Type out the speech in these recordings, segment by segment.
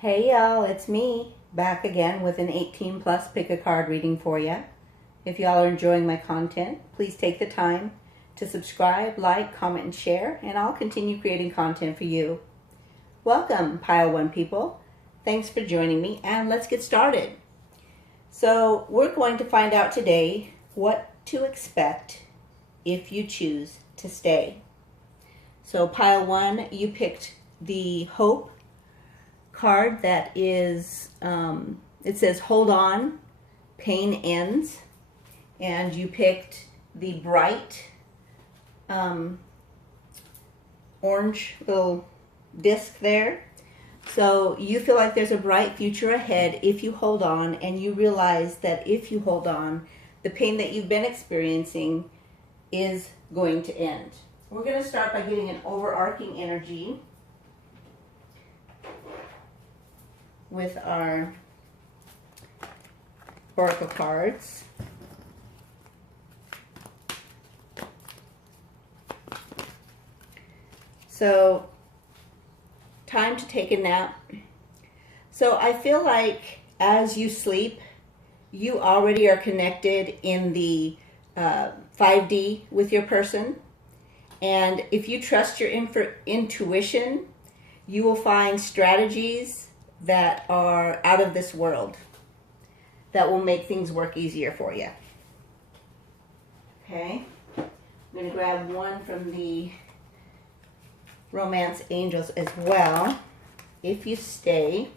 Hey y'all, it's me, back again with an 18 plus pick a card reading for you. If y'all are enjoying my content, please take the time to subscribe, like, comment, and share, and I'll continue creating content for you. Welcome, Pile 1 people. Thanks for joining me, and let's get started. So we're going to find out today what to expect if you choose to stay. So Pile 1, you picked the Hope card that is, it says hold on, pain ends, and you picked the bright orange little disc there. So you feel like there's a bright future ahead if you hold on, and you realize that if you hold on, the pain that you've been experiencing is going to end. We're going to start by getting an overarching energy with our oracle cards. So, time to take a nap. So I feel like as you sleep, you already are connected in the 5D with your person. And if you trust your intuition, you will find strategies that are out of this world that will make things work easier for you. Okay, I'm going to grab one from the Romance Angels as well. If you stay,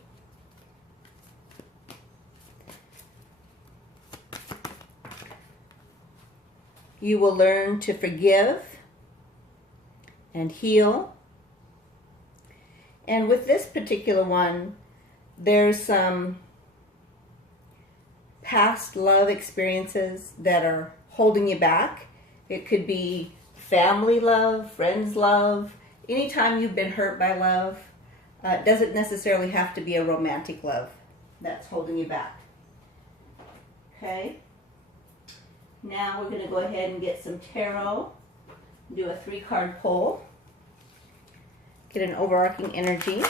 you will learn to forgive and heal. And with this particular one, there's some past love experiences that are holding you back. It could be family love, friends love, anytime you've been hurt by love. It doesn't necessarily have to be a romantic love that's holding you back. Okay. Now we're going to go ahead and get some tarot, do a 3-card pull, get an overarching energy.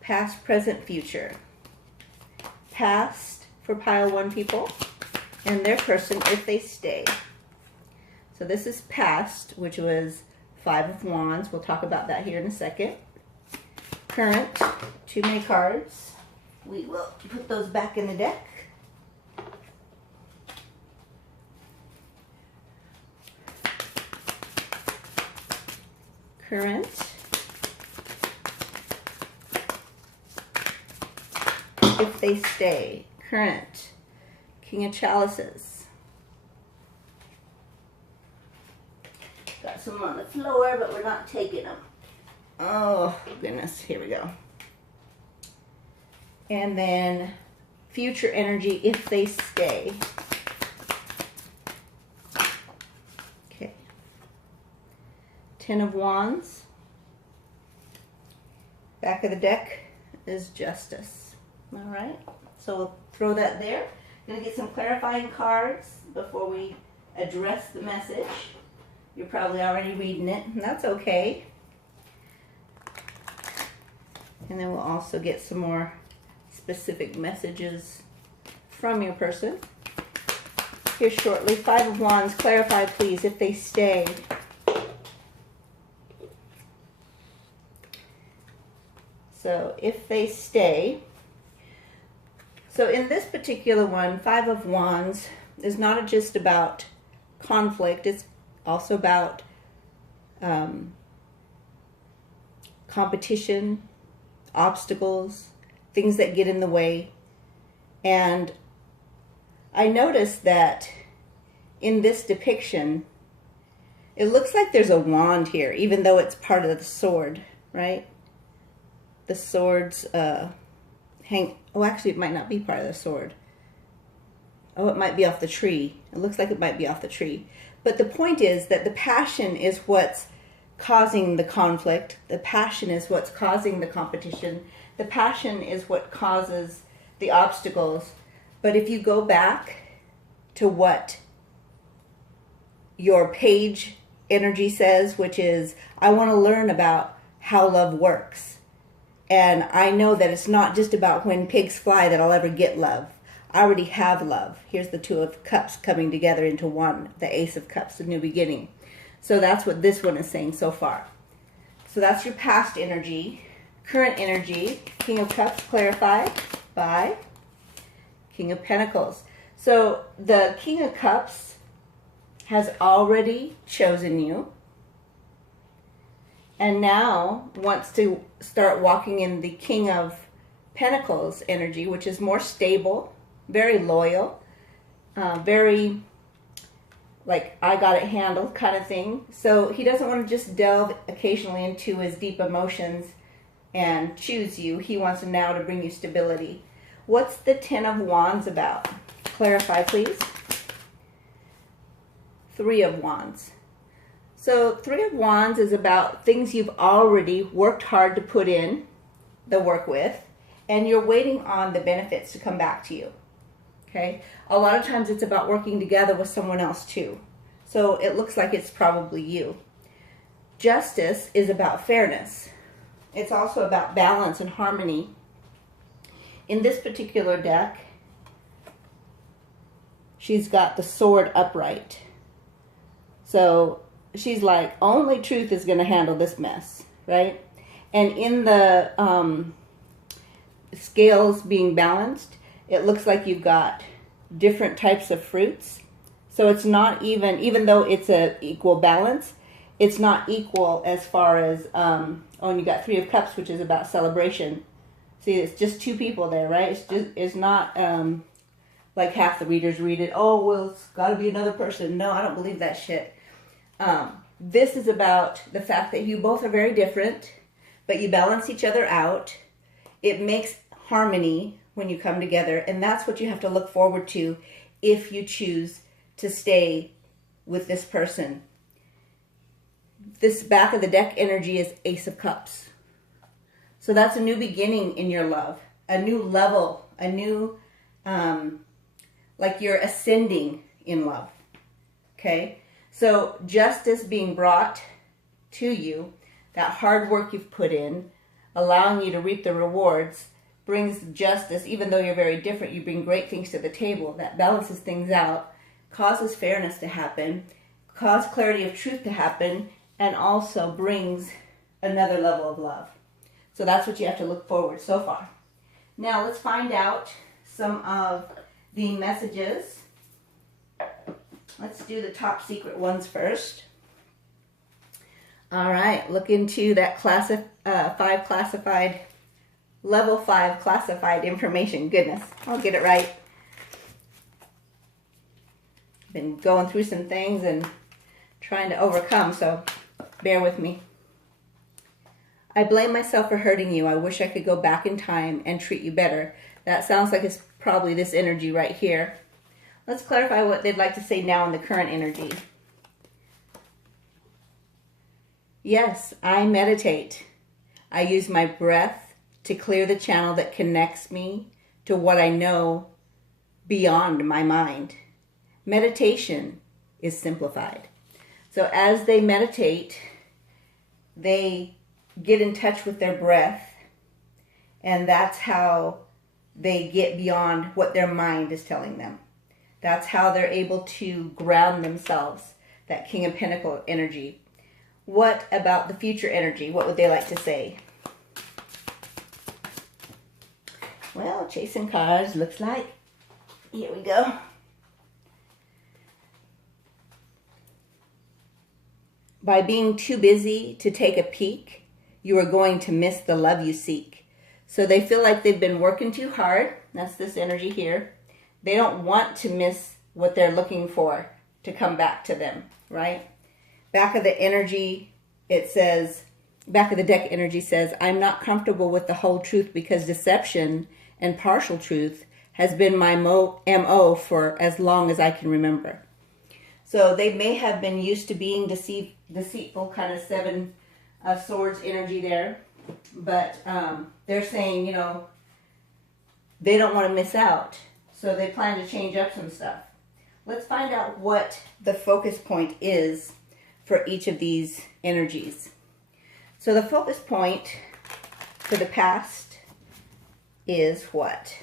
Past, present, future. Past for Pile 1 people and their person if they stay. So this is past, which was 5 of Wands. We'll talk about that here in a second. Current, 2 May cards. We will put those back in the deck. Current. If they stay. Current. King of Chalices. Got some on the floor, but we're not taking them. Oh, goodness. Here we go. And then future energy if they stay. Okay. 10 of Wands. Back of the deck is Justice. All right, so we'll throw that there. Going to get some clarifying cards before we address the message. You're probably already reading it, and that's okay. And then we'll also get some more specific messages from your person here shortly. 5 of Wands, clarify please if they stay. So if they stay. So in this particular one, 5 of Wands is not just about conflict. It's also about competition, obstacles, things that get in the way. And I noticed that in this depiction, it looks like there's a wand here, even though it's part of the sword, right? The swords hang. Oh, actually, it might not be part of the sword. Oh, it might be off the tree. It looks like it might be off the tree. But the point is that the passion is what's causing the conflict. The passion is what's causing the competition. The passion is what causes the obstacles. But if you go back to what your page energy says, which is, I want to learn about how love works. And I know that it's not just about when pigs fly that I'll ever get love. I already have love. Here's the Two of Cups coming together into one, the Ace of Cups, a new beginning. So that's what this one is saying so far. So that's your past energy. Current energy, King of Cups clarified by King of Pentacles. So the King of Cups has already chosen you and now wants to start walking in the King of Pentacles energy, which is more stable, very loyal, very like I got it handled kind of thing. So he doesn't want to just delve occasionally into his deep emotions and choose you. He wants now to bring you stability. What's the Ten of Wands about? Clarify, please. Three of Wands. So Three of Wands is about things you've already worked hard to put in the work with, and you're waiting on the benefits to come back to you. Okay? A lot of times it's about working together with someone else too. So it looks like it's probably you. Justice is about fairness. It's also about balance and harmony. In this particular deck, she's got the sword upright. So she's like, only truth is going to handle this mess, right? And in the scales being balanced, it looks like you've got different types of fruits. So it's not even though it's an equal balance, it's not equal as far as, and you got Three of Cups, which is about celebration. See, it's just two people there, right? It's not like half the readers read it, oh, well, it's got to be another person. No, I don't believe that shit. This is about the fact that you both are very different, but you balance each other out. It makes harmony when you come together, and that's what you have to look forward to if you choose to stay with this person. This back of the deck energy is Ace of Cups. So that's a new beginning in your love, a new level, a new, like you're ascending in love, okay? So justice being brought to you, that hard work you've put in, allowing you to reap the rewards, brings justice. Even though you're very different, you bring great things to the table. That balances things out, causes fairness to happen, causes clarity of truth to happen, and also brings another level of love. So that's what you have to look forward so far. Now let's find out some of the messages. Let's do the top secret ones first. All right, look into that level 5 classified information. Goodness, I'll get it right. Been going through some things and trying to overcome, so bear with me. I blame myself for hurting you. I wish I could go back in time and treat you better. That sounds like it's probably this energy right here. Let's clarify what they'd like to say now in the current energy. Yes, I meditate. I use my breath to clear the channel that connects me to what I know beyond my mind. Meditation is simplified. So as they meditate, they get in touch with their breath, and that's how they get beyond what their mind is telling them. That's how they're able to ground themselves, that King of Pentacles energy. What about the future energy? What would they like to say? Well, chasing cards looks like. Here we go. By being too busy to take a peek, you are going to miss the love you seek. So they feel like they've been working too hard. That's this energy here. They don't want to miss what they're looking for to come back to them, right? Back of the energy, it says, back of the deck energy says, I'm not comfortable with the whole truth because deception and partial truth has been my MO for as long as I can remember. So they may have been used to being deceitful, kind of Seven of Swords energy there. But they're saying, you know, they don't want to miss out. So they plan to change up some stuff. Let's find out what the focus point is for each of these energies. So the focus point for the past is what?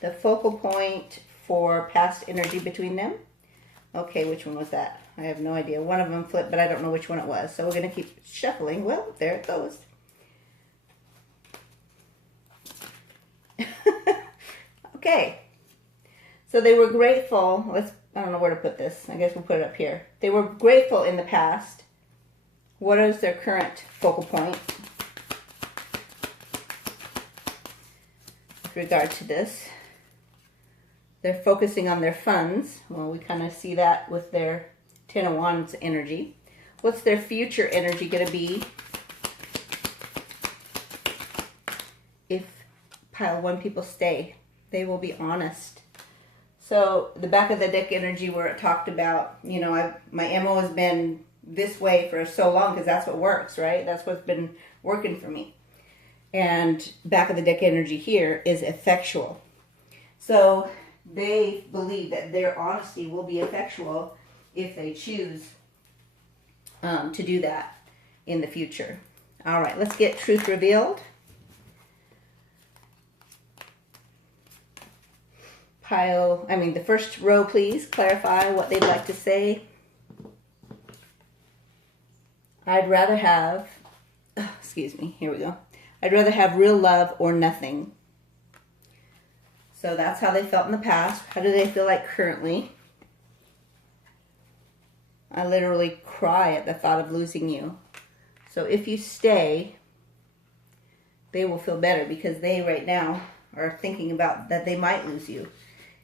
The focal point for past energy between them. Okay, which one was that? I have no idea. One of them flipped, but I don't know which one it was. So we're going to keep shuffling. Well, there it goes. Okay. So they were grateful. I don't know where to put this. I guess we'll put it up here. They were grateful in the past. What is their current focal point with regard to this? They're focusing on their funds. Well, we kind of see that with their Ten of Wands energy. What's their future energy going to be if pile 1 people stay? They will be honest. So the back of the deck energy where it talked about, you know, my MO has been this way for so long because that's what works, right? That's what's been working for me. And back of the deck energy here is effectual. So they believe that their honesty will be effectual if they choose to do that in the future. All right, let's get truth revealed. The first row, please clarify what they'd like to say. I'd rather have, here we go. I'd rather have real love or nothing. So that's how they felt in the past. How do they feel like currently? I literally cry at the thought of losing you. So if you stay, they will feel better because they right now are thinking about that they might lose you.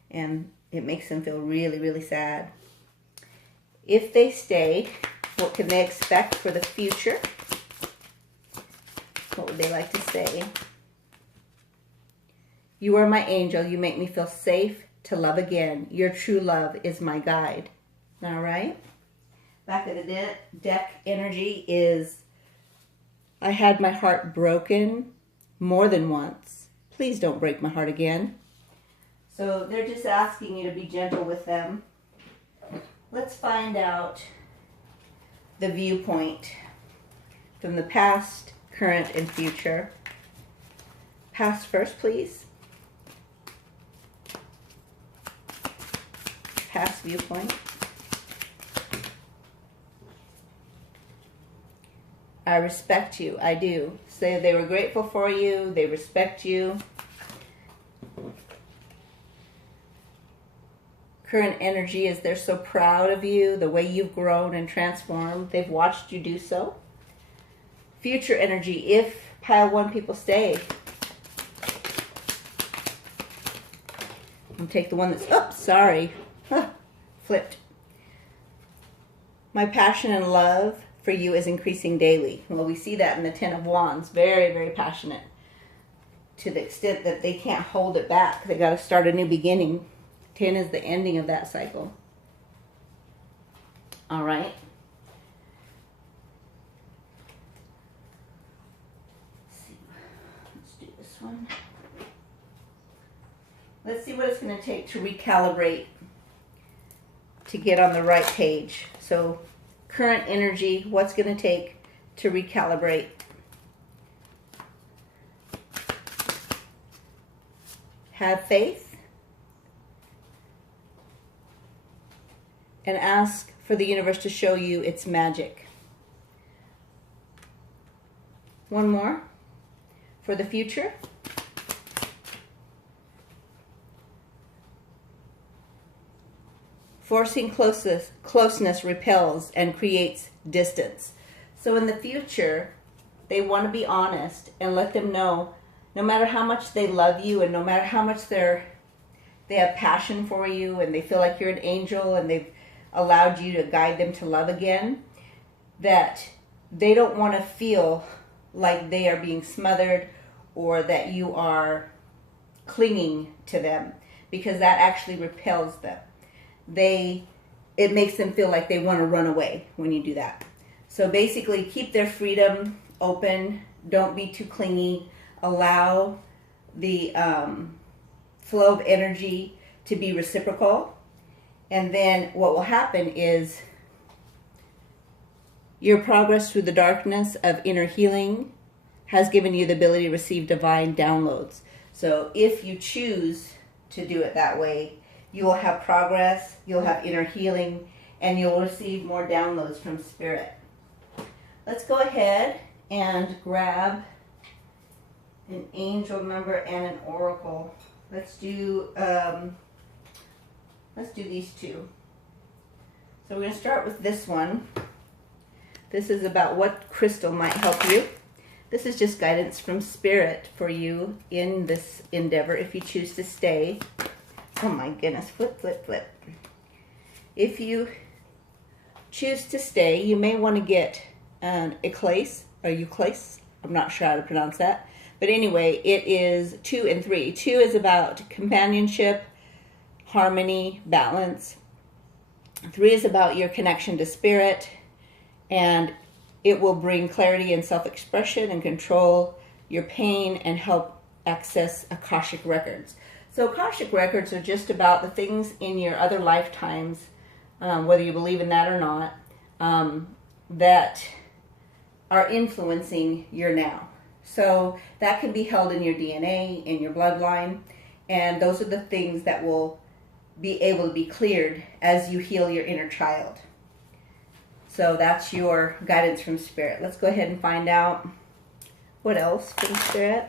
And it makes them feel really, really sad. If they stay, what can they expect for the future? What would they like to say? You are my angel. You make me feel safe to love again. Your true love is my guide. All right. Back of the deck energy is, I had my heart broken more than once. Please don't break my heart again. So they're just asking you to be gentle with them. Let's find out the viewpoint from the past, current, and future. Past first, please. Past viewpoint. I respect you. I do. Say they were grateful for you. They respect you. Current energy is they're so proud of you, the way you've grown and transformed. They've watched you do so. Future energy, if pile 1 people stay. I'll take the one that's, flipped. My passion and love for you is increasing daily. Well, we see that in the Ten of Wands. Very, very passionate. To the extent that they can't hold it back. They got to start a new beginning. 10 is the ending of that cycle. All right. Let's do this one. Let's see what it's going to take to recalibrate to get on the right page. So current energy, what's going to take to recalibrate? Have faith. And ask for the universe to show you its magic. One more. For the future. Forcing closeness repels and creates distance. So in the future, they want to be honest and let them know, no matter how much they love you and no matter how much they have passion for you and they feel like you're an angel and they've allowed you to guide them to love again, that they don't want to feel like they are being smothered or that you are clinging to them, because that actually repels them. It makes them feel like they want to run away when you do that. So basically keep their freedom open. Don't be too clingy. Allow the flow of energy to be reciprocal. And then what will happen is your progress through the darkness of inner healing, has given you the ability to receive divine downloads. So if you choose to do it that way, you will have progress, you'll have inner healing, and you'll receive more downloads from Spirit. Let's go ahead and grab an angel number and an oracle. Let's do these two. So we're going to start with this one. This is about what crystal might help you. This is just guidance from Spirit for you in this endeavor if you choose to stay. Oh my goodness, flip, flip, flip. If you choose to stay, you may want to get an euclase, I'm not sure how to pronounce that. But anyway, it is 2 and 3. 2 is about companionship, harmony, balance. 3 is about your connection to Spirit, and it will bring clarity and self-expression and control your pain and help access Akashic records. So Akashic records are just about the things in your other lifetimes, whether you believe in that or not, that are influencing your now. So that can be held in your DNA, in your bloodline, and those are the things that will be able to be cleared as you heal your inner child. So that's your guidance from Spirit. Let's go ahead and find out what else from Spirit.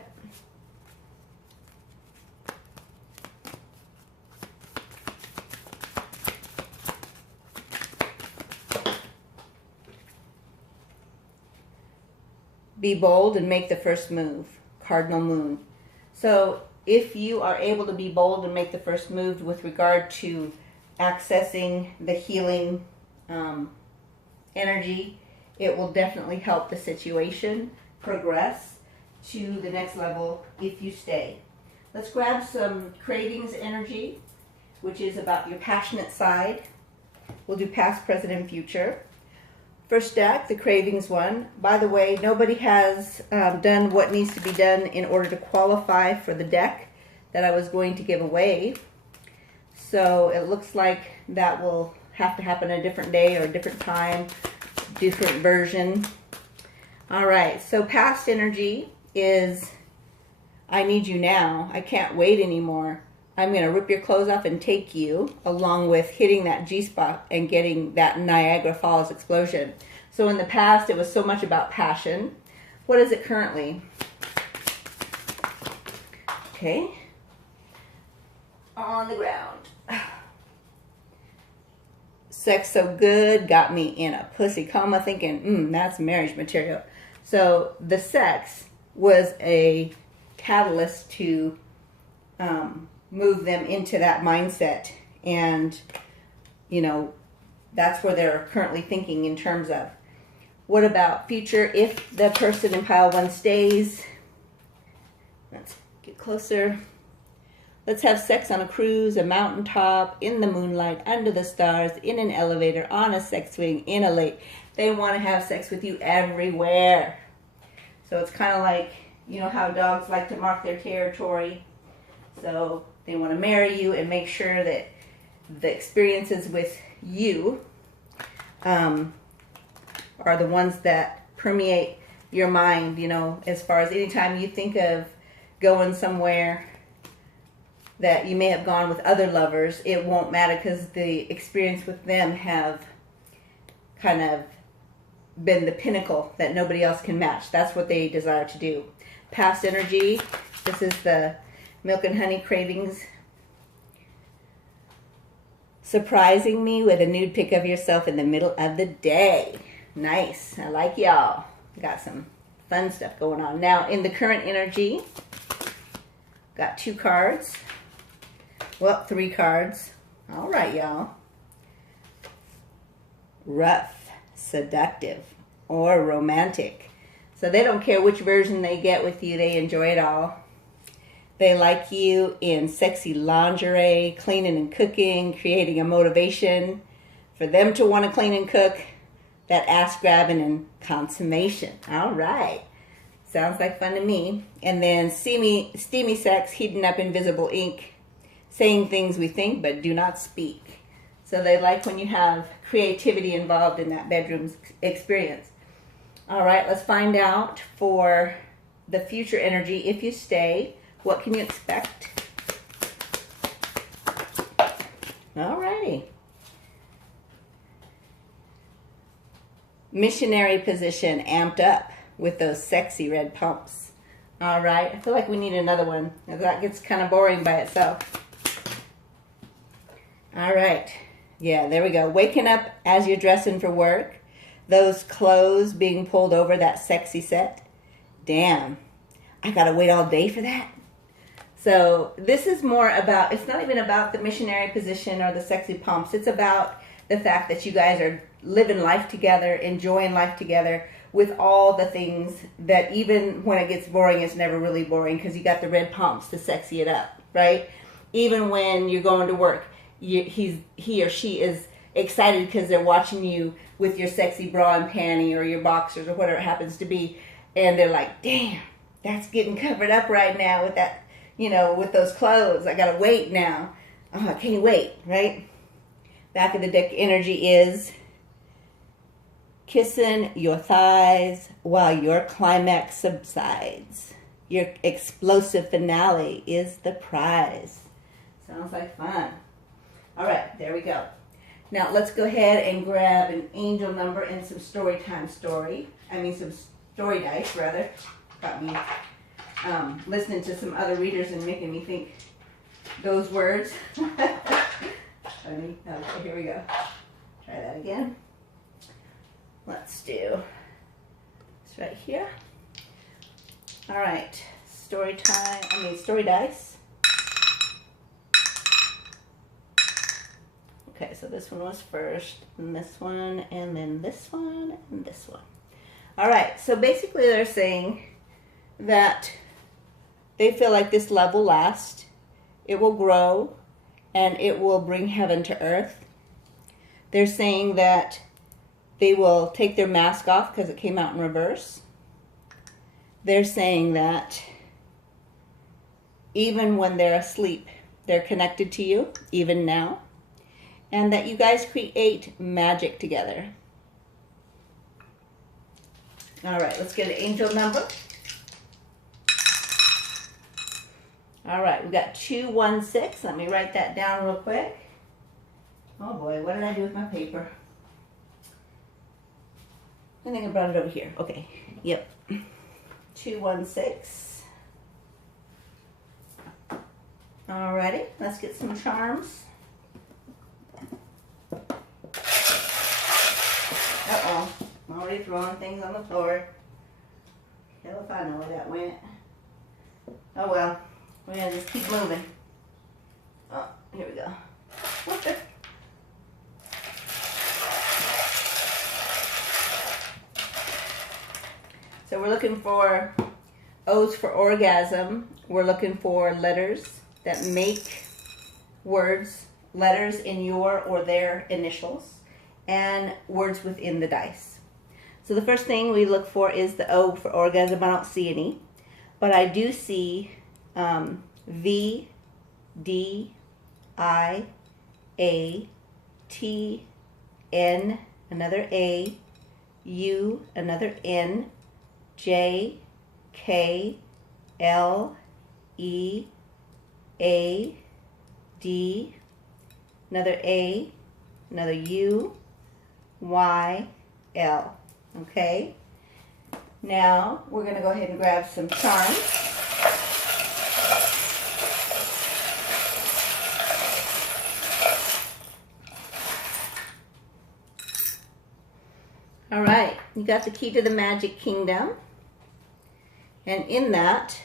Be bold and make the first move. Cardinal Moon. So if you are able to be bold and make the first move with regard to accessing the healing energy, it will definitely help the situation progress to the next level if you stay. Let's grab some Cravings energy, which is about your passionate side. We'll do past, present, and future. First deck, the Cravings one. By the way, nobody has done what needs to be done in order to qualify for the deck that I was going to give away. So it looks like that will have to happen a different day or a different time, different version. All right, so past energy is, I need you now. I can't wait anymore. I'm going to rip your clothes off and take you, along with hitting that G-spot and getting that Niagara Falls explosion. So in the past, it was so much about passion. What is it currently? Okay. On the ground. Sex so good, got me in a pussy coma thinking, that's marriage material. So the sex was a catalyst to move them into that mindset, and that's where they're currently thinking in terms of. What about future? If the person in pile 1 stays, let's get closer. Let's have sex on a cruise, a mountaintop, in the moonlight, under the stars, in an elevator, on a sex swing, in a lake. They want to have sex with you everywhere. So it's kind of like, how dogs like to mark their territory. So they want to marry you and make sure that the experiences with you are the ones that permeate your mind, as far as anytime you think of going somewhere that you may have gone with other lovers, it won't matter because the experience with them have kind of been the pinnacle that nobody else can match. That's what they desire to do. Past energy, this is the Milk and Honey Cravings. Surprising me with a nude pic of yourself in the middle of the day. Nice. I like y'all. Got some fun stuff going on. Now, in the current energy, got 2 cards. Well, 3 cards. All right, y'all. Rough, seductive, or romantic. So they don't care which version they get with you. They enjoy it all. They like you in sexy lingerie, cleaning and cooking, creating a motivation for them to want to clean and cook, that ass grabbing and consummation. All right. Sounds like fun to me. And then steamy sex, heating up invisible ink, saying things we think but do not speak. So they like when you have creativity involved in that bedroom experience. All right, let's find out for the future energy, if you stay, what can you expect? Alrighty. Missionary position amped up with those sexy red pumps. Alright, I feel like we need another one. That gets kind of boring by itself. Alright, yeah, there we go. Waking up as you're dressing for work. Those clothes being pulled over, that sexy set. Damn, I gotta wait all day for that. So this is more about, it's not even about the missionary position or the sexy pumps. It's about the fact that you guys are living life together, enjoying life together with all the things that even when it gets boring, it's never really boring because you got the red pumps to sexy it up, right? Even when you're going to work, he or she is excited because they're watching you with your sexy bra and panty or your boxers or whatever it happens to be. And they're like, damn, that's getting covered up right now with that, you know, with those clothes. I gotta wait now. Oh, I can't wait, right? Back of the deck energy is kissing your thighs while your climax subsides. Your explosive finale is the prize. Sounds like fun. All right, there we go. Now let's go ahead and grab an angel number and some story dice rather. Got me listening to some other readers and making me think those words. Okay, here we go. Try that again. Let's do this right here. All right, story dice. Okay, so this one was first, and this one, and then this one, and this one. All right, so basically they're saying that they feel like this love will last, it will grow, and it will bring heaven to earth. They're saying that they will take their mask off because it came out in reverse. They're saying that even when they're asleep, they're connected to you, even now. And that you guys create magic together. All right, let's get an angel number. All right, we got 216. Let me write that down real quick. Oh boy, what did I do with my paper? I think I brought it over here. Okay, yep. 216. Alrighty, let's get some charms. Uh-oh, I'm already throwing things on the floor. Hell if I know where that went. Oh well, we're gonna just keep moving. Oh, here we go. What the? So we're looking for O's for orgasm. We're looking for letters that make words, letters in your or their initials, and words within the dice. So the first thing we look for is the O for orgasm. I don't see any, but I do see V, D, I, A, T, N, another A, U, another N, J, K, L, E, A, D, another A, another U, Y, L. Okay? Now, we're going to go ahead and grab some charms. All right, you got the key to the magic kingdom. And in that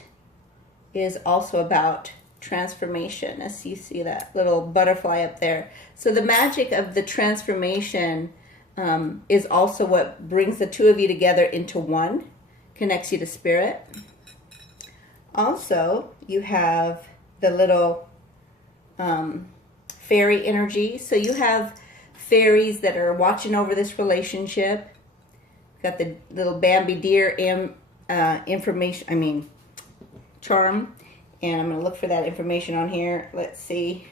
is also about transformation, as you see that little butterfly up there. So the magic of the transformation is also what brings the two of you together into one, connects you to spirit. Also, you have the little fairy energy. So you have fairies that are watching over this relationship. Got the little Bambi deer charm. And I'm going to look for that information on here. Let's see.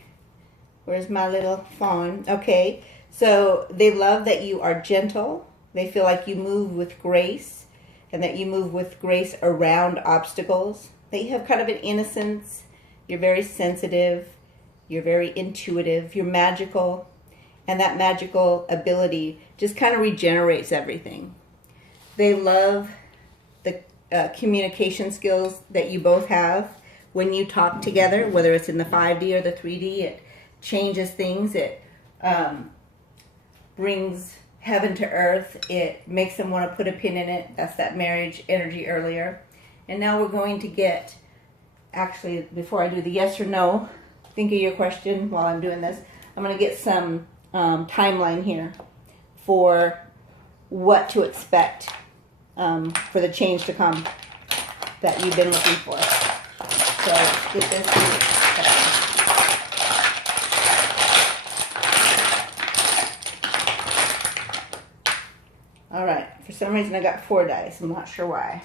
Where's my little fawn? Okay. So they love that you are gentle. They feel like you move with grace. and that you move with grace around obstacles, that you have kind of an innocence, you're very sensitive, you're very intuitive, you're magical, and that magical ability just kind of regenerates everything. They love the communication skills that you both have when you talk together, whether it's in the 5D or the 3D. It changes things. It brings heaven to earth. It makes them want to put a pin in it. That's that marriage energy earlier. And now we're going to get, actually, before I do the yes or no, think of your question while I'm doing this. I'm going to get some timeline here for what to expect for the change to come that you've been looking for. So let's get this. All right. For some reason, I got 4 dice. I'm not sure why.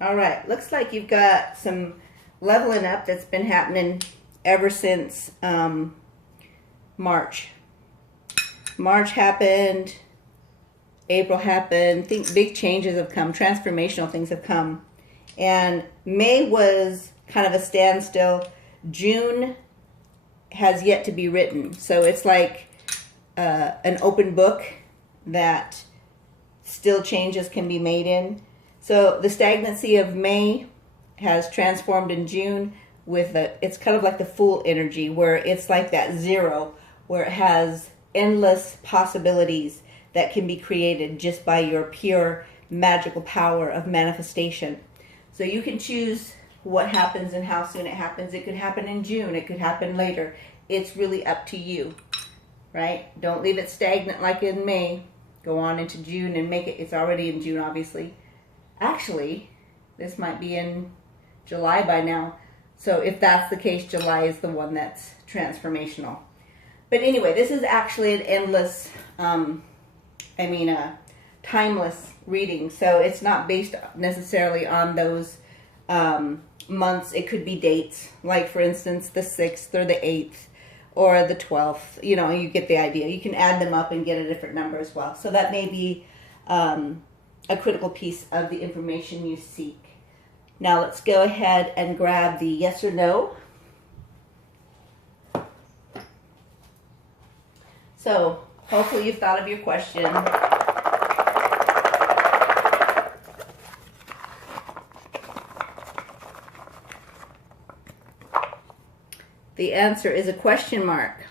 All right. Looks like you've got some leveling up that's been happening ever since March. March happened. April happened. I think big changes have come. Transformational things have come. And May was kind of a standstill. June has yet to be written. So it's like an open book that still changes can be made in. So the stagnancy of May has transformed in June with it's kind of like the Fool energy, where it's like that zero, where it has endless possibilities that can be created just by your pure magical power of manifestation. So you can choose what happens and how soon it happens. It could happen in June. It could happen later. It's really up to you, right? Don't leave it stagnant like in May. Go on into June and make it. It's already in June, obviously. Actually, this might be in July by now. So if that's the case, July is the one that's transformational. But anyway, this is actually an endless, timeless reading. So it's not based necessarily on those months. It could be dates, like for instance, the 6th or the 8th or the 12th. You know, you get the idea. You can add them up and get a different number as well. So that may be a critical piece of the information you seek. Now let's go ahead and grab the yes or no. So hopefully you've thought of your question. The answer is a question mark.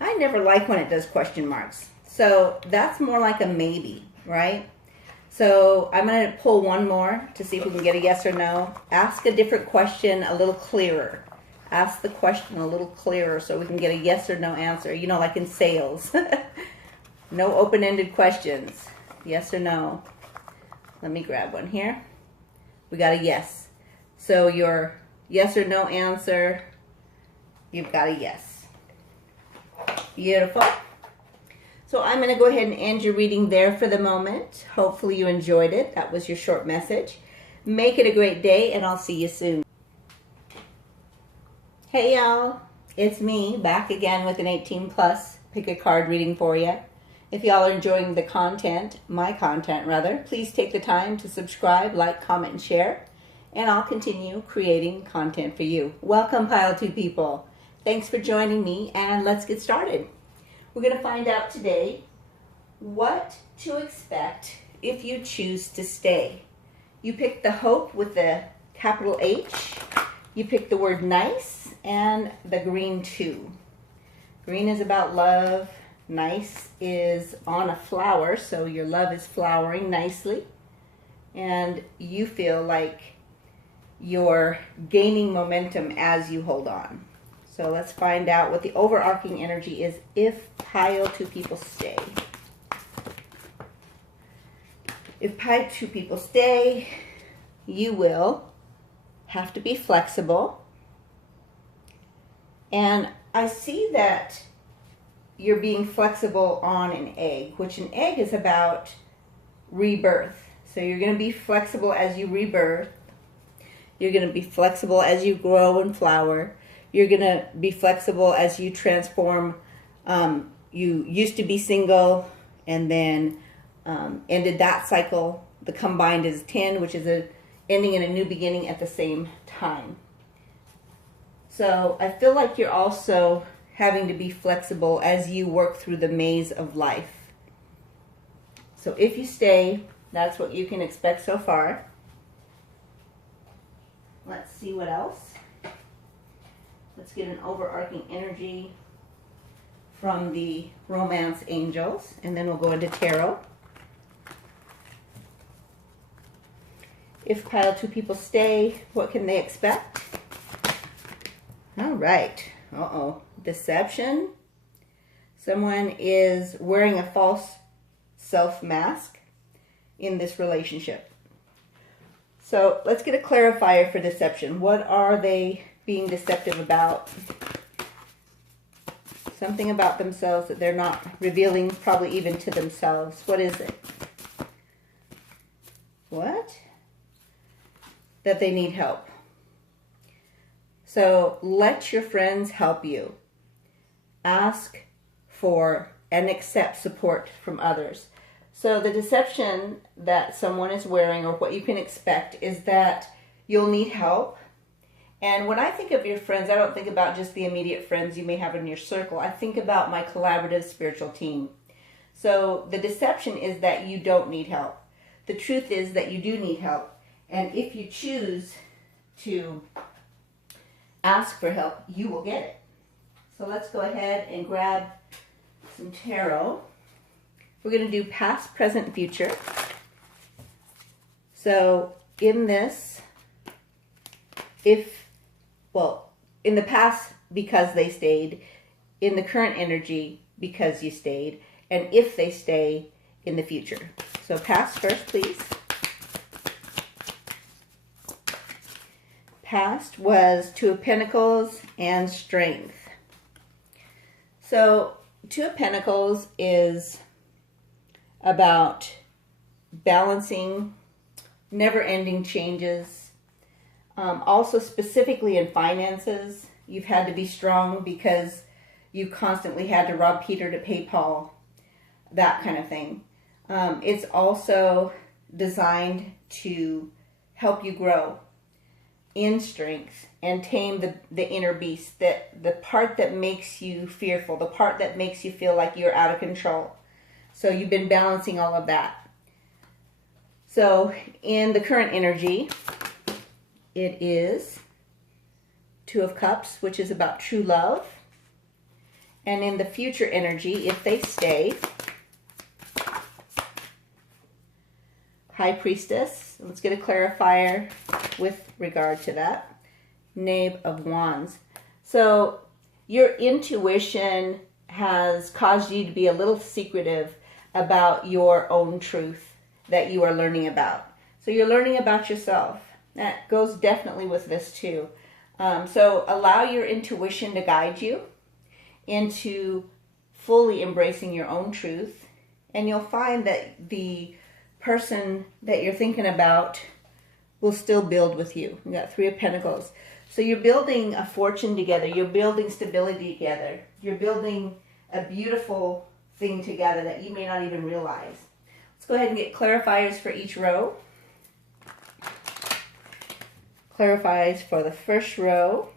I never like when it does question marks. So that's more like a maybe, right? So I'm going to pull one more to see if we can get a yes or no. Ask a different question a little clearer. Ask the question a little clearer so we can get a yes or no answer. You know, like in sales. No open-ended questions. Yes or no. Let me grab one here. We got a yes. So your yes or no answer, you've got a yes. Beautiful. So I'm going to go ahead and end your reading there for the moment. Hopefully you enjoyed it. That was your short message. Make it a great day, and I'll see you soon. Hey y'all, it's me back again with an 18 plus pick a card reading for you. If y'all are enjoying the content, my content rather, please take the time to subscribe, like, comment, and share, and I'll continue creating content for you. Welcome, Pile 2 people. Thanks for joining me, and let's get started. We're going to find out today what to expect if you choose to stay. You pick the hope with the capital H. You pick the word nice and the green 2. Green is about love. Nice is on a flower, so your love is flowering nicely. And you feel like you're gaining momentum as you hold on. So let's find out what the overarching energy is if Pile 2 people stay. If Pile 2 people stay, you will have to be flexible. And I see that you're being flexible on an egg, which an egg is about rebirth. So you're going to be flexible as you rebirth. You're going to be flexible as you grow and flower. You're going to be flexible as you transform. You used to be single and then ended that cycle. The combined is 10, which is a ending and a new beginning at the same time. So I feel like you're also having to be flexible as you work through the maze of life. So if you stay, that's what you can expect so far. Let's see what else. Let's get an overarching energy from the romance angels, and then we'll go into tarot. If pile 2 people stay, what can they expect? All right. Uh-oh. Deception. Someone is wearing a false self mask in this relationship. So let's get a clarifier for deception. What are they being deceptive about? Something about themselves that they're not revealing, probably even to themselves. What is it? What? That they need help. So let your friends help you. Ask for and accept support from others. So the deception that someone is wearing, or what you can expect, is that you'll need help. And when I think of your friends, I don't think about just the immediate friends you may have in your circle. I think about my collaborative spiritual team. So the deception is that you don't need help. The truth is that you do need help. And if you choose to ask for help, you will get it. So let's go ahead and grab some tarot. We're going to do past, present, future. So in this, in the past, because they stayed, in the current energy, because you stayed, and if they stay, in the future. So past first, please. Past was 2 of Pentacles and Strength. So 2 of Pentacles is about balancing, never-ending changes. Also specifically in finances, you've had to be strong because you constantly had to rob Peter to pay Paul, that kind of thing. It's also designed to help you grow in strength and tame the inner beast, the part that makes you fearful, the part that makes you feel like you're out of control. So you've been balancing all of that. So in the current energy, it is 2 of Cups, which is about true love. And in the future energy, if they stay, High Priestess. Let's get a clarifier with regard to that. Knave of Wands. So your intuition has caused you to be a little secretive about your own truth that you are learning about. So you're learning about yourself. That goes definitely with this too. So allow your intuition to guide you into fully embracing your own truth, and you'll find that the person that you're thinking about will still build with you. You got 3 of Pentacles. So you're building a fortune together. You're building stability together. You're building a beautiful thing together that you may not even realize. Let's go ahead and get clarifiers for each row. Clarifies for the first row.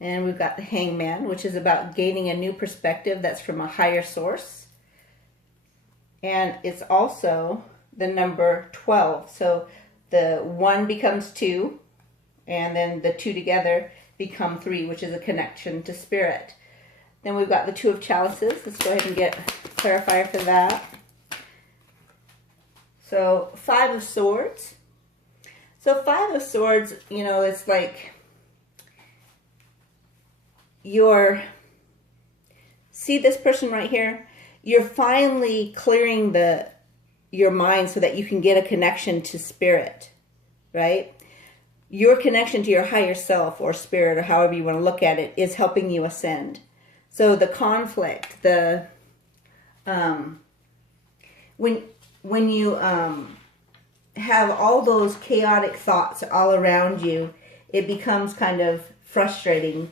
And we've got the Hangman, which is about gaining a new perspective that's from a higher source. And it's also the number 12. So the 1 becomes 2, and then the 2 together become 3, which is a connection to spirit. Then we've got the 2 of Chalices. Let's go ahead and get a clarifier for that. So 5 of Swords. So 5 of Swords, you know, it's like see this person right here? You're finally clearing your mind so that you can get a connection to spirit, right? Your connection to your higher self or spirit, or however you want to look at it, is helping you ascend. So the conflict, when you have all those chaotic thoughts all around you, it becomes kind of frustrating.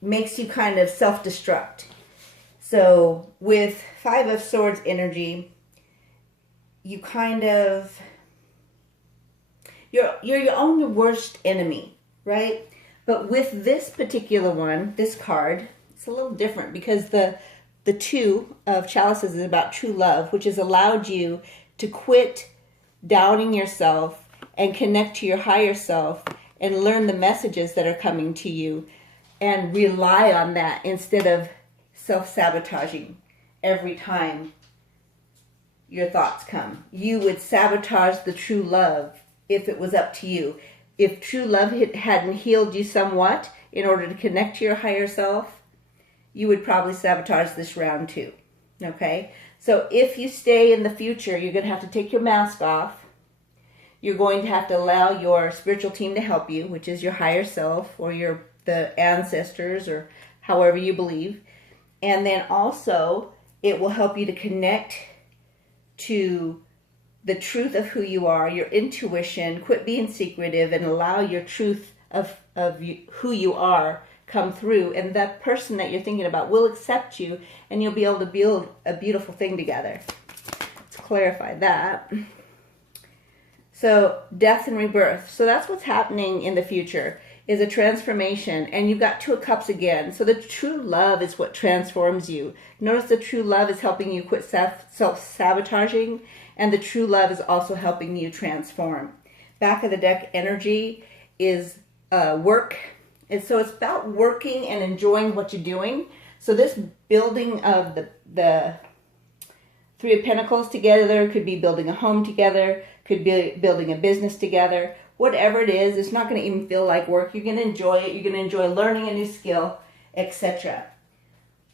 makes you kind of self-destruct. So with Five of Swords energy, you kind of, you're your own worst enemy, right? But with this particular one, this card, it's a little different because the Two of Chalices is about true love, which has allowed you to quit doubting yourself and connect to your higher self and learn the messages that are coming to you and rely on that instead of self-sabotaging every time your thoughts come. You would sabotage the true love if it was up to you. If true love hadn't healed you somewhat in order to connect to your higher self, you would probably sabotage this round too. Okay? So if you stay in the future, you're going to have to take your mask off. You're going to have to allow your spiritual team to help you, which is your higher self or the ancestors or however you believe. And then also, it will help you to connect to the truth of who you are, your intuition, quit being secretive, and allow your truth of who you are come through. And that person that you're thinking about will accept you, and you'll be able to build a beautiful thing together. Let's clarify that. So, death and rebirth. So that's what's happening in the future, is a transformation. And you've got Two of Cups again. So the true love is what transforms you. Notice the true love is helping you quit self-sabotaging, and the true love is also helping you transform. Back of the deck energy is work. And so it's about working and enjoying what you're doing. So this building of the Three of Pentacles together could be building a home together, could be building a business together. Whatever it is, it's not going to even feel like work. You're going to enjoy it. You're going to enjoy learning a new skill, etc.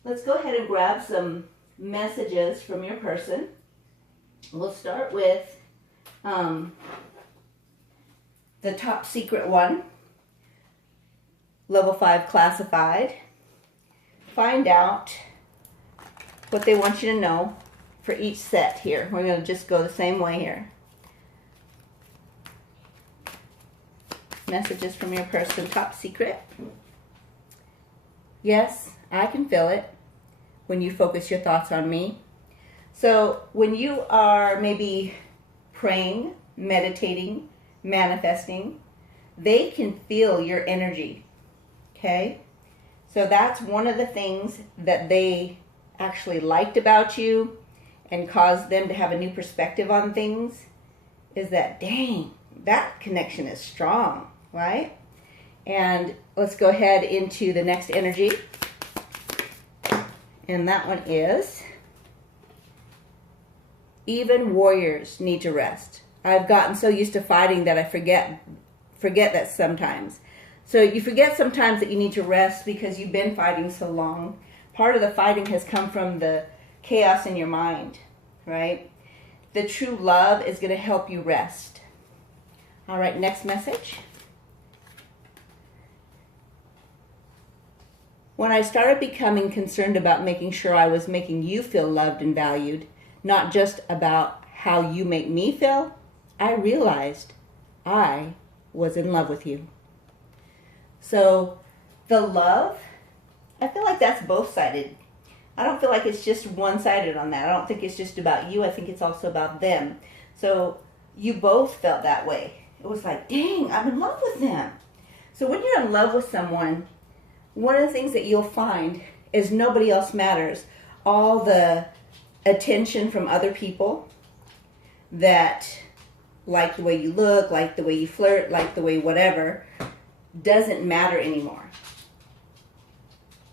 Let's go ahead and grab some messages from your person. We'll start with the top secret one, level 5 classified. Find out what they want you to know for each set here. We're going to just go the same way here. Messages from your person, top secret. Yes, I can feel it when you focus your thoughts on me. So when you are maybe praying, meditating, manifesting, they can feel your energy. Okay? So that's one of the things that they actually liked about you and caused them to have a new perspective on things, is that, dang, that connection is strong, right? And let's go ahead into the next energy. And that one is, even warriors need to rest. I've gotten so used to fighting that I forget that sometimes. So you forget sometimes that you need to rest because you've been fighting so long. Part of the fighting has come from the chaos in your mind, right? The true love is going to help you rest. All right, next message. When I started becoming concerned about making sure I was making you feel loved and valued, not just about how you make me feel, I realized I was in love with you. So the love, I feel like that's both-sided. I don't feel like it's just one-sided on that. I don't think it's just about you. I think it's also about them. So you both felt that way. It was like, dang, I'm in love with them. So when you're in love with someone, one of the things that you'll find is nobody else matters. All the attention from other people that like the way you look, like the way you flirt, like the way whatever, doesn't matter anymore.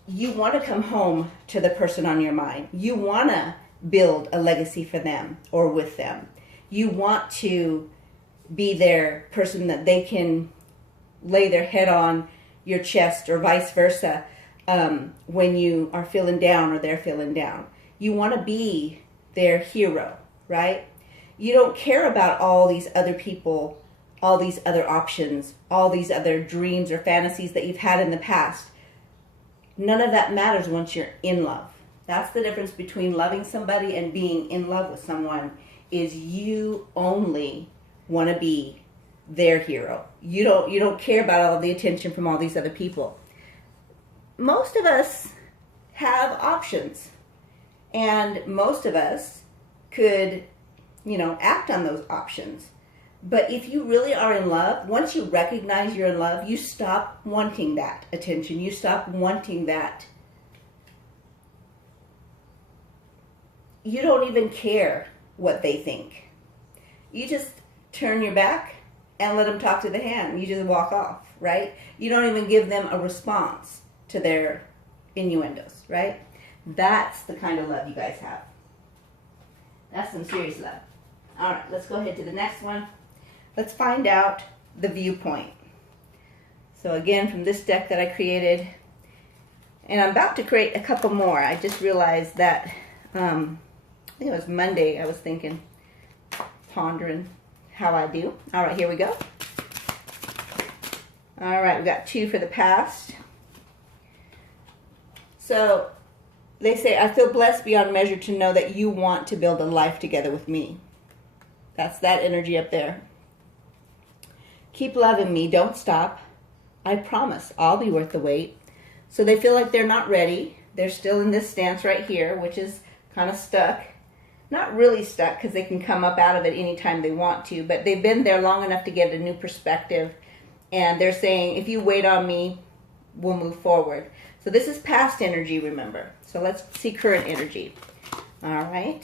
You want to come home to the person on your mind. You want to build a legacy for them or with them. You want to be their person that they can lay their head on your chest or vice versa when you are feeling down or they're feeling down. You want to be their hero, right? You don't care about all these other people, all these other options, all these other dreams or fantasies that you've had in the past. None of that matters once you're in love. That's the difference between loving somebody and being in love with someone, is you only want to be their hero. You don't care about all the attention from all these other people. most of us have options, and most of us could, act on those options. But if you really are in love, once you recognize you're in love, you stop wanting that attention. You stop wanting that. You don't even care what they think. You just turn your back and let them talk to the hand. You just walk off, right? You don't even give them a response to their innuendos, right? That's the kind of love you guys have. That's some serious love. All right, let's go ahead to the next one. Let's find out the viewpoint. So again, from this deck that I created, and I'm about to create a couple more. I just realized that, I think it was Monday, I was thinking, pondering how I do. All right, here we go. All right, we got 2 for the past. So they say, I feel blessed beyond measure to know that you want to build a life together with me. That's that energy up there. Keep loving me. Don't stop. I promise I'll be worth the wait. So they feel like they're not ready. They're still in this stance right here, which is kind of stuck. Not really stuck because they can come up out of it anytime they want to, but they've been there long enough to get a new perspective. And they're saying, if you wait on me, we'll move forward. So this is past energy, remember. So let's see current energy. All right.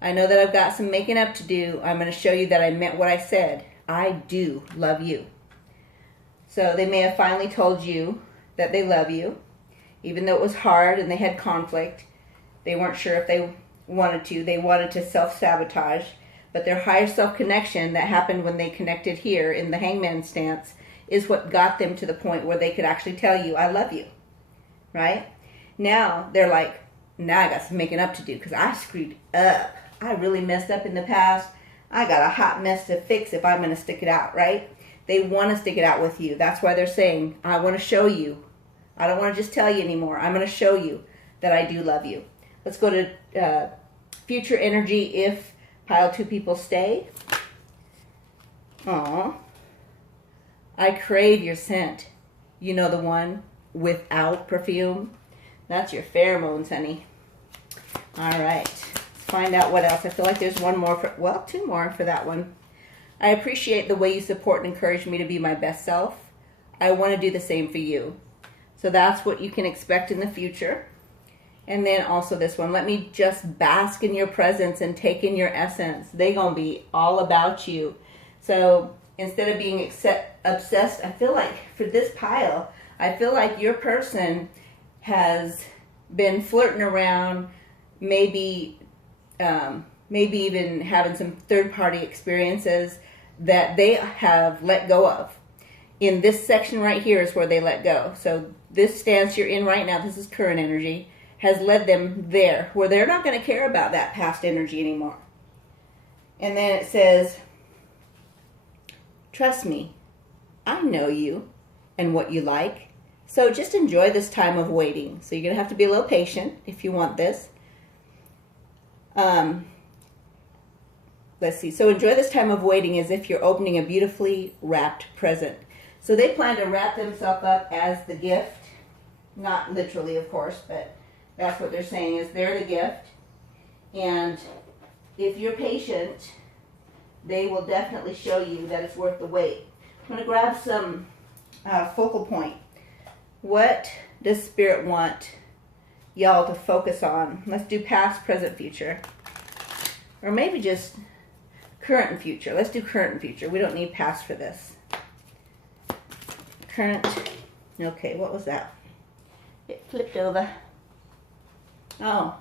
I know that I've got some making up to do. I'm going to show you that I meant what I said. I do love you. So they may have finally told you that they love you, even though it was hard and they had conflict. They weren't sure if they wanted to. They wanted to self-sabotage. But their higher self-connection that happened when they connected here in the hangman stance is what got them to the point where they could actually tell you, I love you. Right? Now they're like, now I got some making up to do because I screwed up. I really messed up in the past. I got a hot mess to fix if I'm going to stick it out, right? They want to stick it out with you. That's why they're saying, I want to show you. I don't want to just tell you anymore. I'm going to show you that I do love you. Let's go to future energy if pile 2 people stay. Aw. I crave your scent. You know, the one without perfume. That's your pheromones, honey. All right. Find out what else. I feel like there's one more, 2 more for that one. I appreciate the way you support and encourage me to be my best self. I want to do the same for you. So that's what you can expect in the future. And then also this one, let me just bask in your presence and take in your essence. They're going to be all about you. So instead of being obsessed, I feel like for this pile, I feel like your person has been flirting around, maybe even having some third-party experiences that they have let go of. In this section right here is where they let go. So this stance you're in right now, this is current energy, has led them there, where they're not going to care about that past energy anymore. And then it says, trust me, I know you and what you like. So just enjoy this time of waiting. So you're going to have to be a little patient if you want this. Let's see. So enjoy this time of waiting as if you're opening a beautifully wrapped present. So they plan to wrap themselves up as the gift. Not literally, of course, but that's what they're saying is they're the gift. And if you're patient, they will definitely show you that it's worth the wait. I'm going to grab some focal point. What does Spirit want y'all to focus on? Let's do past, present, future. Or maybe just current and future. Let's do current and future. We don't need past for this. Current. Okay, what was that? It flipped over. Oh.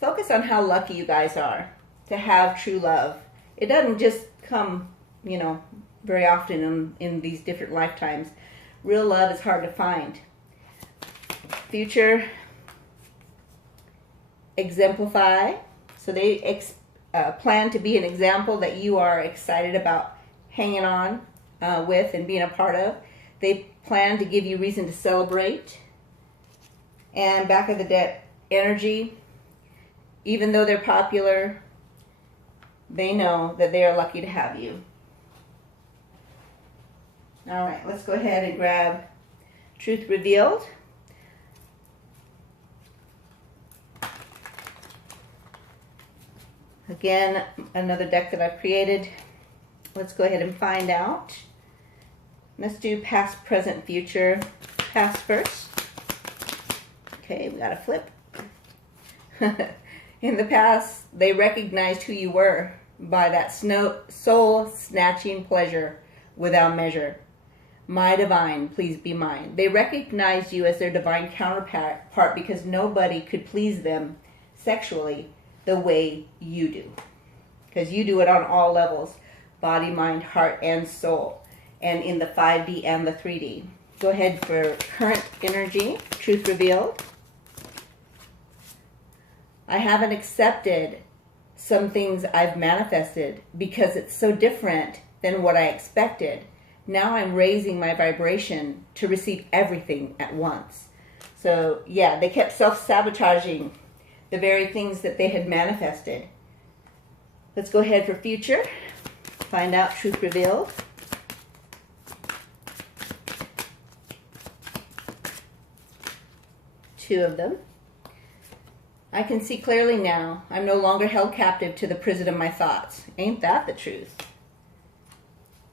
Focus on how lucky you guys are to have true love. It doesn't just come, very often in these different lifetimes. Real love is hard to find. Future. Exemplify. So they plan to be an example that you are excited about hanging on with and being a part of. They plan to give you reason to celebrate. And back of the deck energy, even though they're popular, they know that they are lucky to have you. All right, let's go ahead and grab Truth revealed. Again, another deck that I've created. Let's go ahead and find out. Let's do past, present, future. Past first. Okay, we got a flip. In the past, they recognized who you were by that soul-snatching pleasure without measure. My divine, please be mine. They recognized you as their divine counterpart because nobody could please them sexually the way you do. Because you do it on all levels. Body, mind, heart, and soul. And in the 5D and the 3D. Go ahead for current energy. Truth revealed. I haven't accepted some things I've manifested because it's so different than what I expected. Now I'm raising my vibration to receive everything at once. So yeah, they kept self-sabotaging the very things that they had manifested. Let's go ahead for future. Find out truth revealed. Two of them. I can see clearly now. I'm no longer held captive to the prison of my thoughts. Ain't that the truth?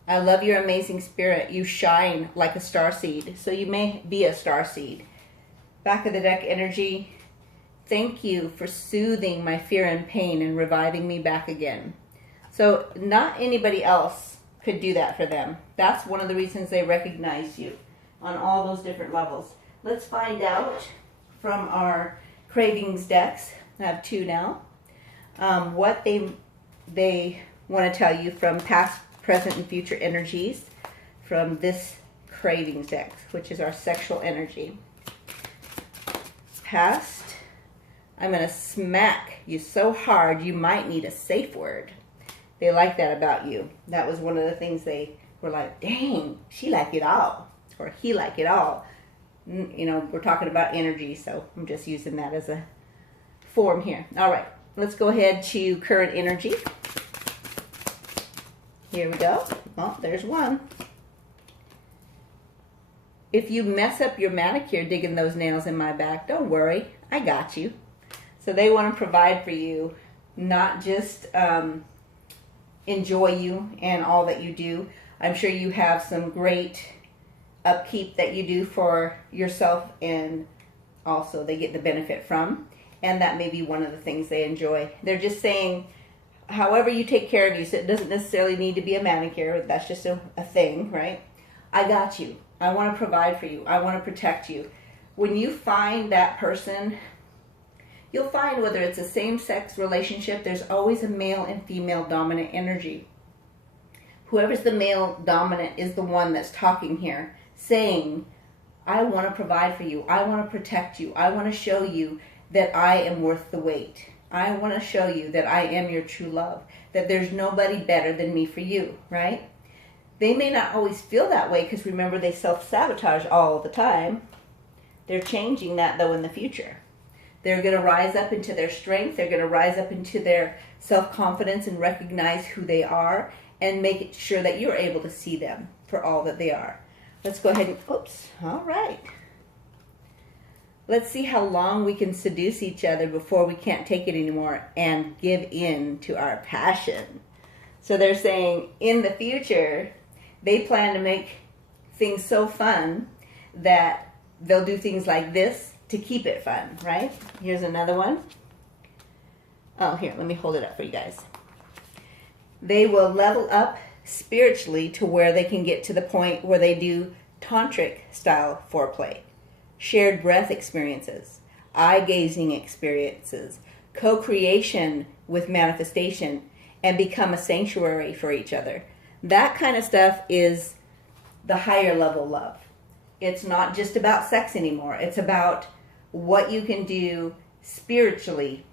I love your amazing spirit. You shine like a starseed. So you may be a starseed. Back of the deck energy. Thank you for soothing my fear and pain and reviving me back again. So not anybody else could do that for them. That's one of the reasons they recognize you on all those different levels. Let's find out from our Cravings decks. I have two now. What they want to tell you from past, present, and future energies from this Cravings deck, which is our sexual energy. Past, I'm going to smack you so hard you might need a safe word. They like that about you. That was one of the things they were like, dang, she like it all. Or he like it all. You know, we're talking about energy, so I'm just using that as a form here. All right, let's go ahead to current energy. Here we go. Oh, there's one. If you mess up your manicure digging those nails in my back, don't worry, I got you. So they want to provide for you, not just enjoy you and all that you do. I'm sure you have some great upkeep that you do for yourself, and also they get the benefit from, and that may be one of the things they enjoy. They're just saying, however you take care of you, so it doesn't necessarily need to be a manicure, that's just a thing, right? I got you. I want to provide for you. I want to protect you. When you find that person, you'll find whether it's a same-sex relationship, there's always a male and female dominant energy. Whoever's the male dominant is the one that's talking here, saying, I want to provide for you. I want to protect you. I want to show you that I am worth the wait. I want to show you that I am your true love, that there's nobody better than me for you, right? They may not always feel that way because remember they self-sabotage all the time. They're changing that though in the future. They're going to rise up into their strength. They're going to rise up into their self-confidence and recognize who they are and make sure that you're able to see them for all that they are. Let's go ahead and, oops, all right. Let's see how long we can seduce each other before we can't take it anymore and give in to our passion. So they're saying in the future, they plan to make things so fun that they'll do things like this to keep it fun, right? Here's another one. Oh, here, let me hold it up for you guys. They will level up spiritually to where they can get to the point where they do tantric style foreplay, shared breath experiences, eye-gazing experiences, co-creation with manifestation, and become a sanctuary for each other. That kind of stuff is the higher level love. It's not just about sex anymore. It's about what you can do spiritually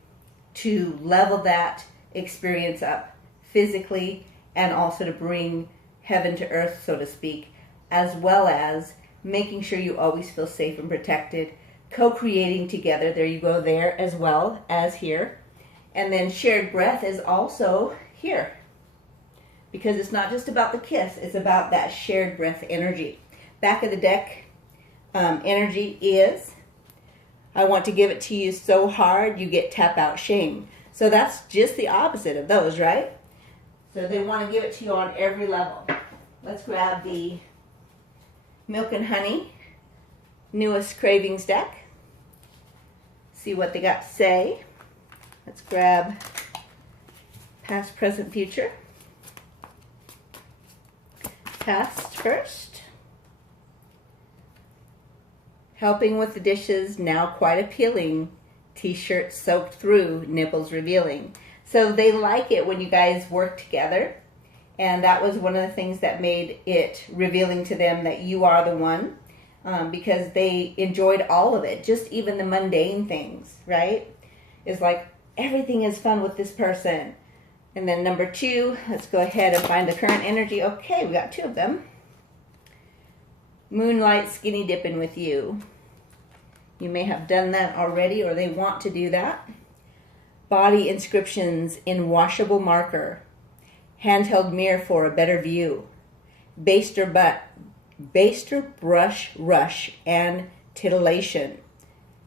to level that experience up physically, and also to bring heaven to earth, so to speak, as well as making sure you always feel safe and protected, co-creating together. There you go there as well as here. And then shared breath is also here, because it's not just about the kiss, it's about that shared breath energy. Back of the deck, energy is, I want to give it to you so hard you get tap out shame. So that's just the opposite of those, right? So they want to give it to you on every level. Let's grab the Milk and Honey newest Cravings deck. See what they got to say. Let's grab Past, Present, Future. Past first. Helping with the dishes, now quite appealing. T-shirt soaked through, nipples revealing. So they like it when you guys work together. And that was one of the things that made it revealing to them that you are the one. Because they enjoyed all of it. Just even the mundane things, right? It's like, everything is fun with this person. And then number 2, let's go ahead and find the current energy. Okay, we got 2 of them. Moonlight skinny dipping with you. You may have done that already, or they want to do that. Body inscriptions in washable marker. Handheld mirror for a better view. Baster brush rush and titillation.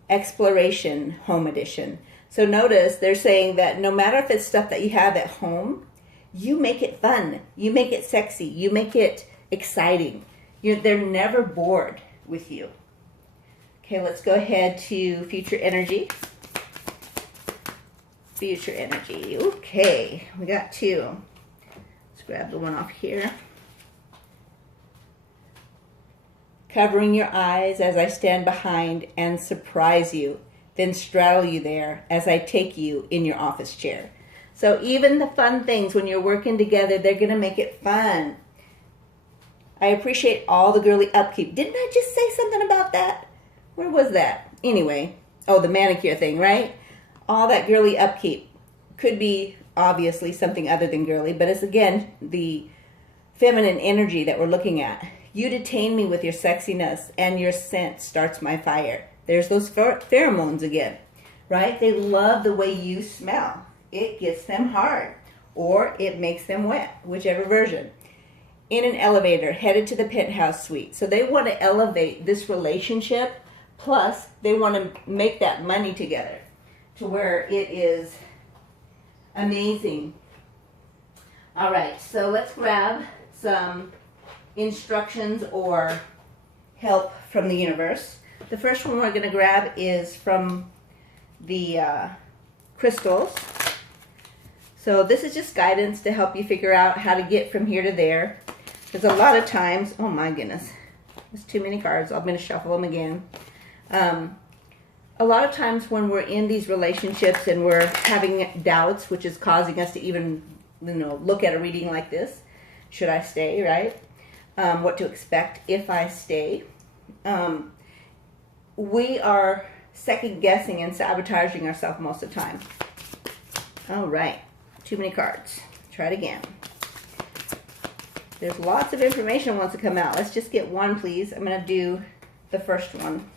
Exploration home edition. So notice they're saying that no matter if it's stuff that you have at home, you make it fun. You make it sexy. You make it exciting. They're never bored with you. Okay, let's go ahead to future energy. Future energy. Okay, we got 2. Let's grab the one off here. Covering your eyes as I stand behind and surprise you, then straddle you there as I take you in your office chair. So even the fun things when you're working together, they're going to make it fun. I appreciate all the girly upkeep. Didn't I just say something about that? Where was that? Anyway, oh, the manicure thing, right? All that girly upkeep. Could be obviously something other than girly, but it's again the feminine energy that we're looking at. You detain me with your sexiness, and your scent starts my fire. There's those pheromones again, right? They love the way you smell. It gets them hard, or it makes them wet, whichever version. In an elevator, headed to the penthouse suite. So they want to elevate this relationship, plus they want to make that money together to where it is amazing. All right, so let's grab some instructions or help from the universe. The first one we're going to grab is from the crystals. So this is just guidance to help you figure out how to get from here to there. Because a lot of times, oh my goodness, there's too many cards. I'm going to shuffle them again. A lot of times when we're in these relationships and we're having doubts, which is causing us to even, look at a reading like this. Should I stay, right? What to expect if I stay. We are second guessing and sabotaging ourselves most of the time. All right, too many cards. Try it again. There's lots of information wants to come out. Let's just get one, please. I'm going to do the first one.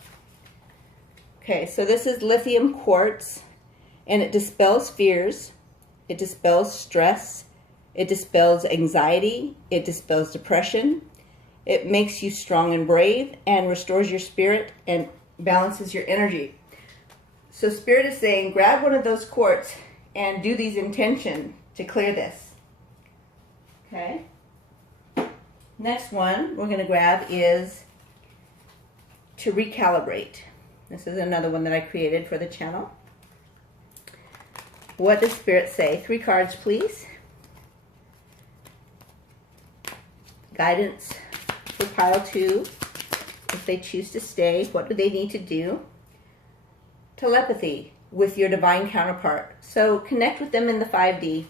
Okay, so this is lithium quartz, and it dispels fears. It dispels stress. It dispels anxiety. It dispels depression. It makes you strong and brave and restores your spirit and balances your energy. So Spirit is saying, grab one of those quartz and do these intention to clear this. Okay. Next one we're going to grab is to recalibrate. This is another one that I created for the channel. What does Spirit say? 3 cards, please. Guidance for pile 2. If they choose to stay, what do they need to do? Telepathy with your divine counterpart. So connect with them in the 5D.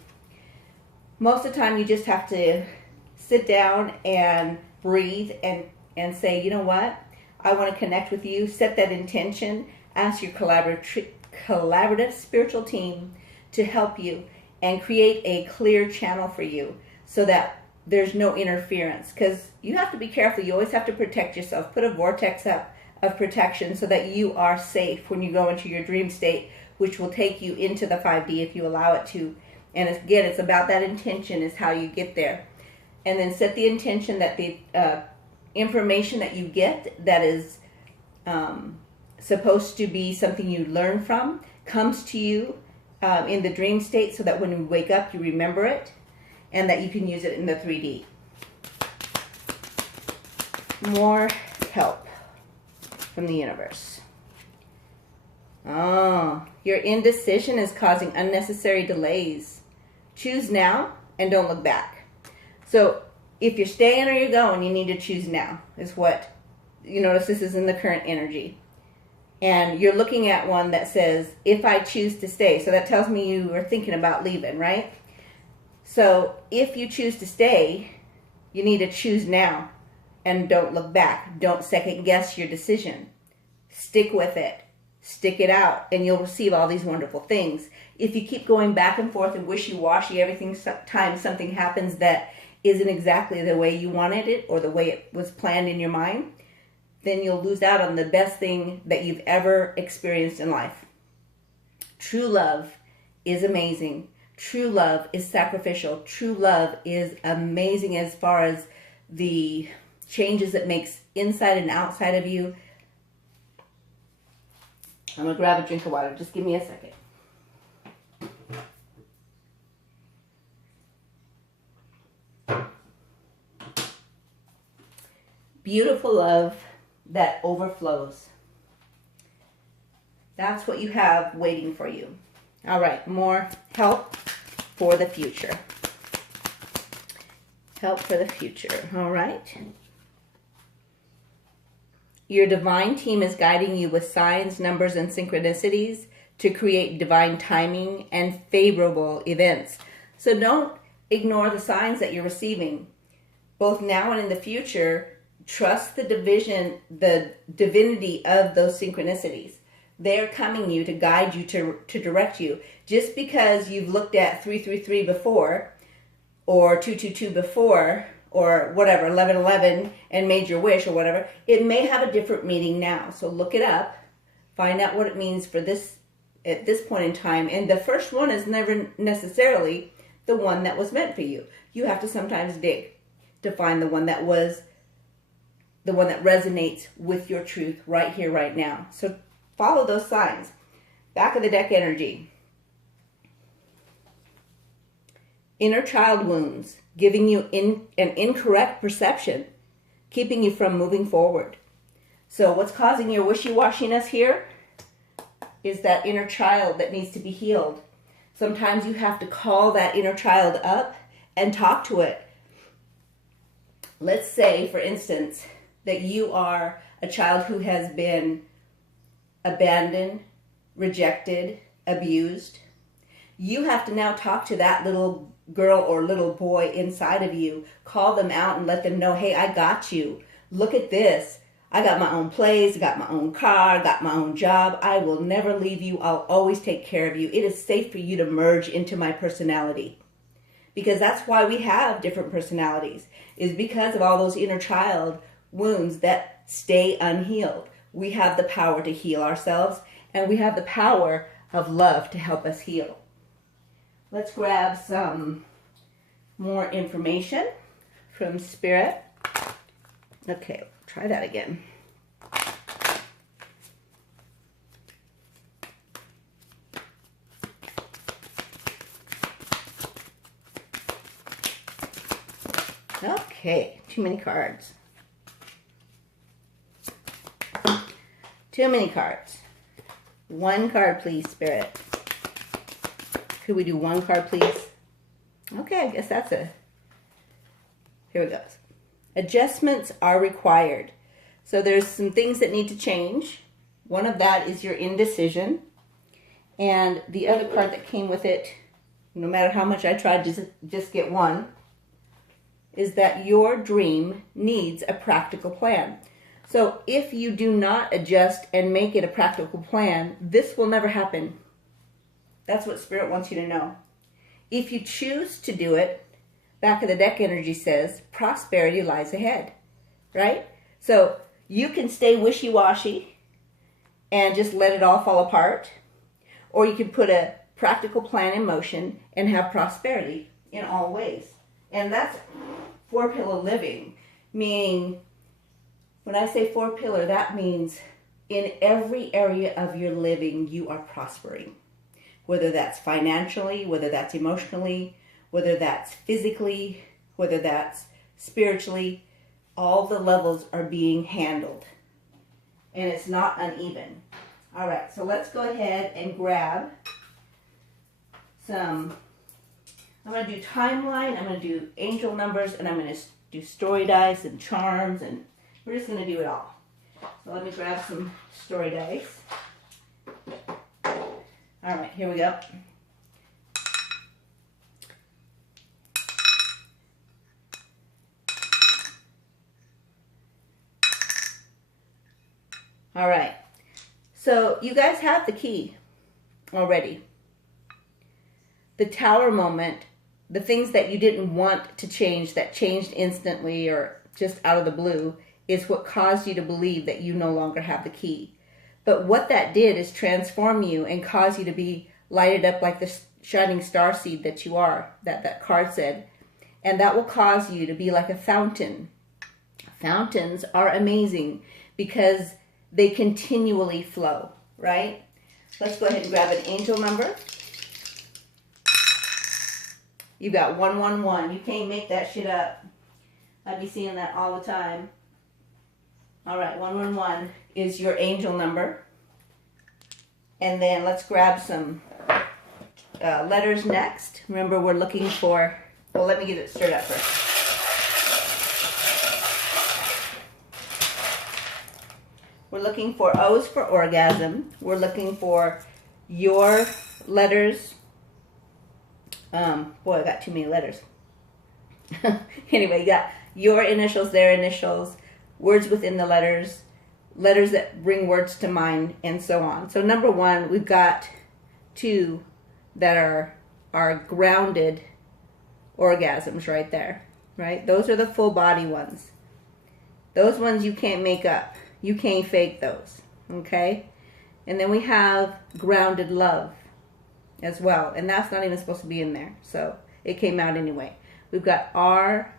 Most of the time you just have to sit down and breathe and say, you know what? I want to connect with you. Set that intention. Ask your collaborative spiritual team to help you and create a clear channel for you so that there's no interference. Because you have to be careful. You always have to protect yourself. Put a vortex up of protection so that you are safe when you go into your dream state, which will take you into the 5D if you allow it to. And again, it's about that intention is how you get there. And then set the intention that the information that you get that is supposed to be something you learn from, comes to you in the dream state so that when you wake up you remember it and that you can use it in the 3D. More help from the universe. Oh, your indecision is causing unnecessary delays. Choose now and don't look back. So if you're staying or you're going, you need to choose now, is what you notice. This is in the current energy. And you're looking at one that says, if I choose to stay. So that tells me you are thinking about leaving, right? So if you choose to stay, you need to choose now and don't look back. Don't second guess your decision. Stick with it. Stick it out, and you'll receive all these wonderful things. If you keep going back and forth and wishy-washy, every time something happens that isn't exactly the way you wanted it or the way it was planned in your mind, then you'll lose out on the best thing that you've ever experienced in life. True love is amazing. True love is sacrificial. True love is amazing as far as the changes it makes inside and outside of you. I'm going to grab a drink of water. Just give me a second. Beautiful love that overflows. That's what you have waiting for you. All right, more help for the future. Help for the future. All right. Your divine team is guiding you with signs, numbers, and synchronicities to create divine timing and favorable events. So don't ignore the signs that you're receiving. Both now and in the future, trust the divinity of those synchronicities. They're coming you to guide you, to direct you. Just because you've looked at 333 before, or 222 before, or whatever, 1111, and made your wish, or whatever, it may have a different meaning now. So look it up, find out what it means for this at this point in time. And the first one is never necessarily the one that was meant for you. You have to sometimes dig to find the one that resonates with your truth right here, right now. So follow those signs. Back of the deck energy. Inner child wounds, giving you an incorrect perception, keeping you from moving forward. So what's causing your wishy-washiness here is that inner child that needs to be healed. Sometimes you have to call that inner child up and talk to it. Let's say, for instance, that you are a child who has been abandoned, rejected, abused. You have to now talk to that little girl or little boy inside of you. Call them out and let them know, hey, I got you. Look at this. I got my own place, I got my own car, got my own job. I will never leave you. I'll always take care of you. It is safe for you to merge into my personality. Because that's why we have different personalities, is because of all those inner child wounds that stay unhealed. We have the power to heal ourselves, and we have the power of love to help us heal. Let's grab some more information from Spirit. Okay, try that again. Okay, too many cards. Too many cards. One card, please, Spirit. Could we do one card, please? Okay, I guess that's a... Here we go. Adjustments are required. So there's some things that need to change. One of that is your indecision. And the other card that came with it, no matter how much I tried to just get one, is that your dream needs a practical plan. So if you do not adjust and make it a practical plan, this will never happen. That's what Spirit wants you to know. If you choose to do it, back of the deck energy says, prosperity lies ahead, right? So you can stay wishy-washy and just let it all fall apart, or you can put a practical plan in motion and have prosperity in all ways. And that's four-pillar living, meaning when I say four-pillar, that means in every area of your living, you are prospering. Whether that's financially, whether that's emotionally, whether that's physically, whether that's spiritually, all the levels are being handled. And it's not uneven. All right, so let's go ahead and grab some. I'm going to do timeline, I'm going to do angel numbers, and I'm going to do story dice and charms, and we're just going to do it all. So let me grab some story dice. All right, here we go. All right, so you guys have the key already. The tower moment, the things that you didn't want to change that changed instantly or just out of the blue, is what caused you to believe that you no longer have the key. But what that did is transform you and cause you to be lighted up like the shining star seed that you are, that card said. And that will cause you to be like a fountain. Fountains are amazing because they continually flow, right? Let's go ahead and grab an angel number. You got 111. You can't make that shit up. I'd be seeing that all the time. All right, 111 is your angel number. And then let's grab some letters next. Remember, we're looking for, well, let me get it stirred up first. We're looking for O's for orgasm. We're looking for your letters. Boy, I got too many letters. Anyway, you got your initials, their initials, words within the letters, letters that bring words to mind, and so on. So number one, we've got two that are grounded orgasms right there, right? Those are the full body ones. Those ones you can't make up. You can't fake those, okay? And then we have grounded love as well, and that's not even supposed to be in there, so it came out anyway. We've got R-I-L-K-E-S,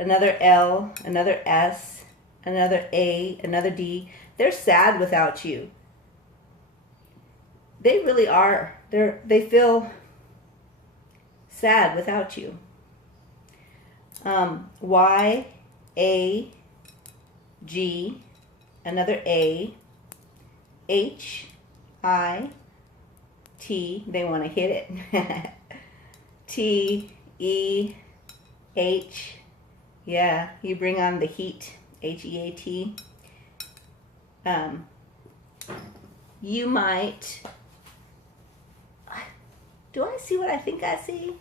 another L, another S, another A, another D. They're sad without you. They really are. They feel sad without you. Y, A, G, another A, H, I, T, they want to hit it. T, E, H, yeah, you bring on the heat, H-E-A-T. You might, do I see what I think I see?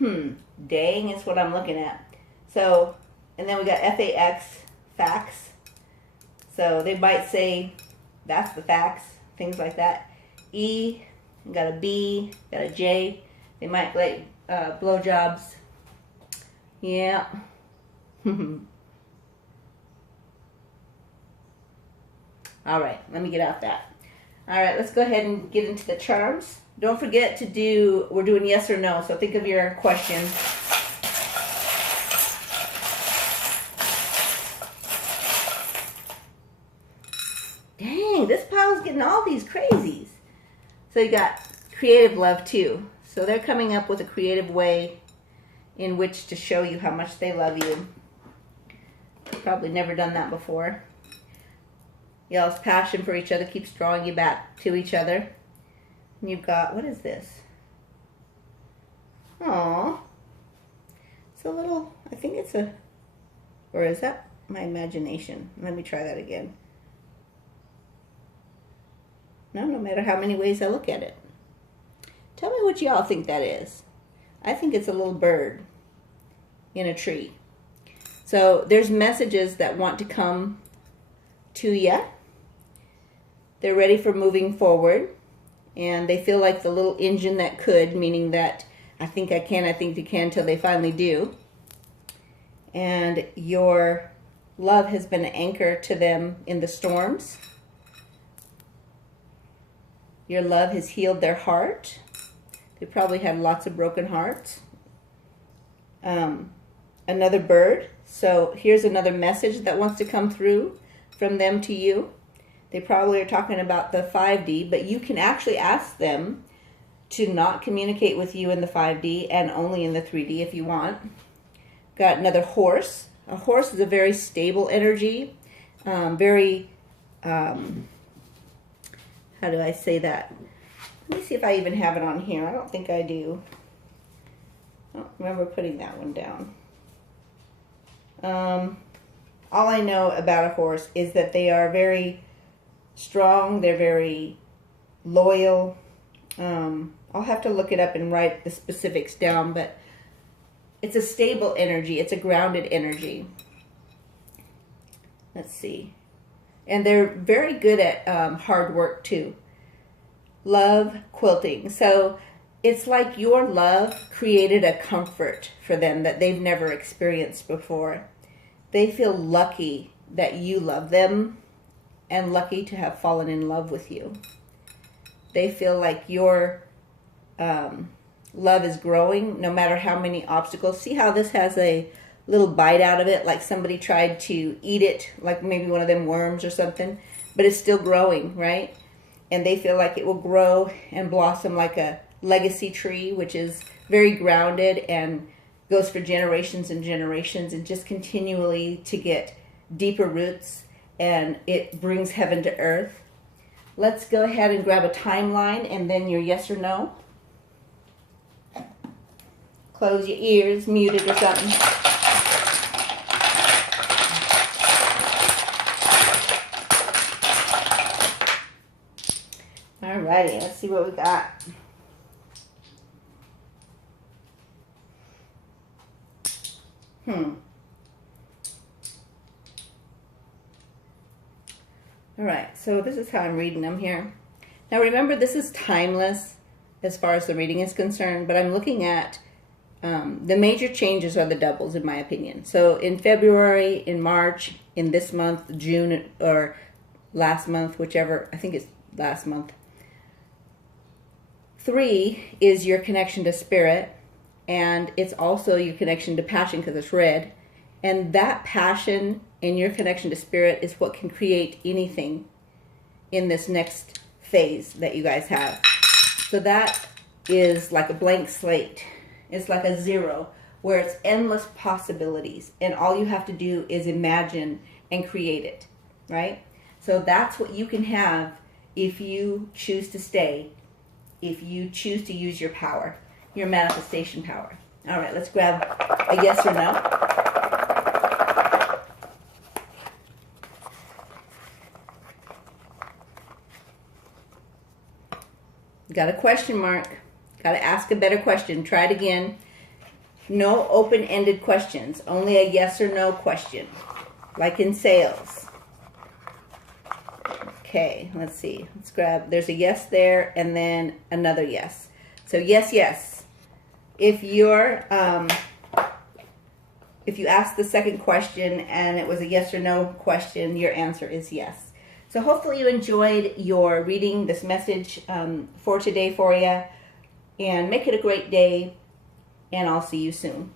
Dang is what I'm looking at. So, and then we got F-A-X, facts. So they might say, that's the facts, things like that. E, got a B, got a J. They might like blowjobs. Yeah. All right, let me get out that. All right, let's go ahead and get into the charms. Don't forget to do, we're doing yes or no, so think of your question. Dang, this pile's getting all these crazies. So you got creative love too. So they're coming up with a creative way in which to show you how much they love you. Probably never done that before. Y'all's passion for each other keeps drawing you back to each other. And you've got, what is this? Aww. It's a little, I think it's a, or is that my imagination? Let me try that again. No matter how many ways I look at it. Tell me what y'all think that is. I think it's a little bird in a tree. So there's messages that want to come to you. They're ready for moving forward. And they feel like the little engine that could, meaning that I think I can, till they finally do. And your love has been an anchor to them in the storms. Your love has healed their heart. They probably had lots of broken hearts. Another bird. So here's another message that wants to come through from them to you. They probably are talking about the 5D, but you can actually ask them to not communicate with you in the 5D and only in the 3D if you want. Got another horse. A horse is a very stable energy. How do I say that? Let me see if I even have it on here. I don't think I do. I don't remember putting that one down. All I know about a horse is that they are very strong. They're very loyal. I'll have to look it up and write the specifics down, but it's a stable energy. It's a grounded energy. Let's see. And they're very good at hard work too. Love, quilting. So it's like your love created a comfort for them that they've never experienced before. They feel lucky that you love them and lucky to have fallen in love with you. They feel like your love is growing no matter how many obstacles. See how this has a little bite out of it, like somebody tried to eat it, like maybe one of them worms or something, but it's still growing, right? And they feel like it will grow and blossom like a legacy tree, which is very grounded and goes for generations and generations and just continually to get deeper roots, and it brings heaven to earth. Let's go ahead and grab a timeline and then your yes or no. Close your ears, mute it or something. Alrighty, let's see what we got. Alright, so this is how I'm reading them here. Now remember, this is timeless as far as the reading is concerned, but I'm looking at the major changes are the doubles, in my opinion. So in February, in March, in this month, June, or last month, whichever, I think it's last month. 3 is your connection to spirit, and it's also your connection to passion because it's red. And that passion and your connection to spirit is what can create anything in this next phase that you guys have. So that is like a blank slate. It's like a 0 where it's endless possibilities, and all you have to do is imagine and create it, right? So that's what you can have if you choose to stay, if you choose to use your power, your manifestation power. All right, let's grab a yes or no. Got a question mark. Got to ask a better question. Try it again. No open-ended questions. Only a yes or no question. Like in sales. Okay, let's see. Let's grab, there's a yes there and then another yes. So yes, yes. If you're, if you ask the second question and it was a yes or no question, your answer is yes. So hopefully you enjoyed your reading, this message for today for you. And make it a great day. And I'll see you soon.